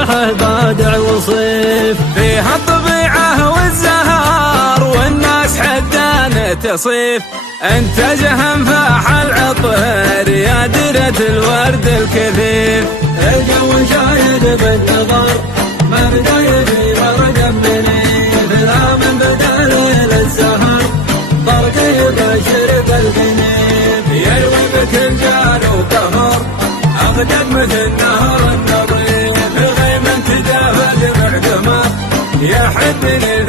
فرحه بادع وصيف، فيها الطبيعة والزهر والناس حدان تصيف، انت جهم فاح العطر يا ديرة الورد الكثيف. الجو شايد بالنظر ما بدا يبي ورق منيف، لا من بدا ليل السهر طرق يبشر بالكنيف، يروي بك الجار وقهر اغدد مثل نهر النظيف، غيم تدافد بعد ما يحبني